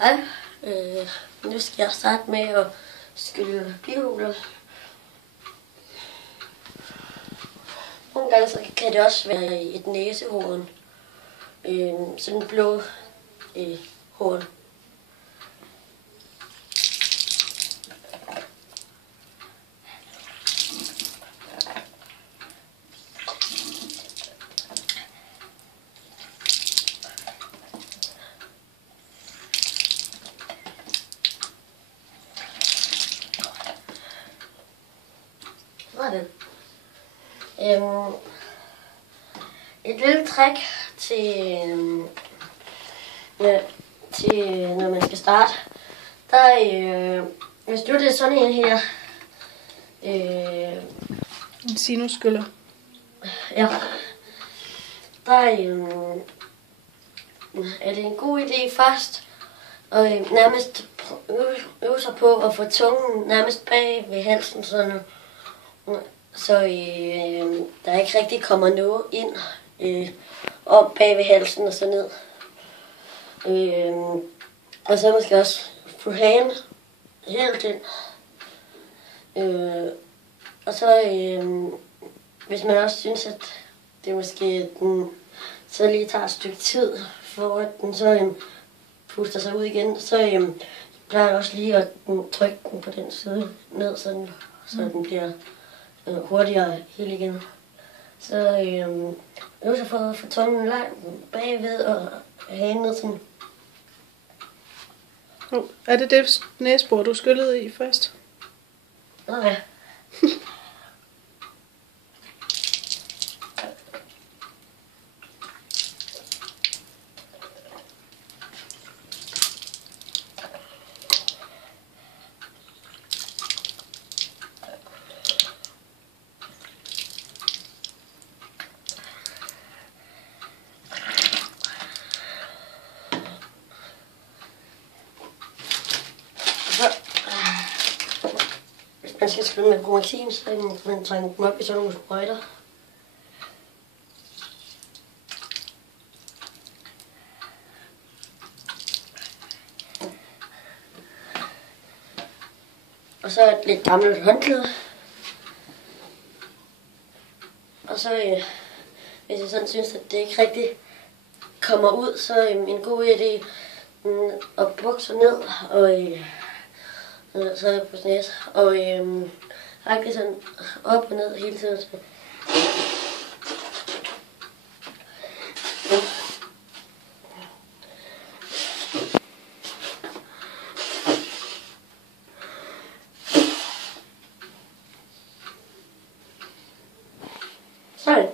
Hej, nu skal jeg starte med at skylle bihuler. Nogle gange så kan det også være et næsehorn, sådan en blå horn. Et lille trick til når man skal starte, der hvis du det er sådan en her, en sinusskyller. Ja, der er det en god idé først og nærmest øve sig på at få tungen nærmest bag ved halsen, sådan, så der ikke rigtig kommer noget ind op bag ved halsen og så ned. Og så måske også få hagen helt ind. Og så hvis man også synes, at det måske så lige tager et stykke tid, for at den så puster sig ud igen, så plejer jeg også lige at trykke den på den side ned, sådan, så den bliver hurtigere helt igen. Så øve sig for at få tungen langt bagved og hagen ned sådan. Er det næsebor, du skyllede i først? Nej. Hvis man skal skylle med bromatin, så kan man trænge dem op i sådan nogle sprøjter. Og så et lidt gammelt håndklæde. Og så, hvis jeg sådan synes, at det ikke rigtig kommer ud, så en god idé at bukke sig ned og så på næse og række sådan op og ned hele tiden. Sådan.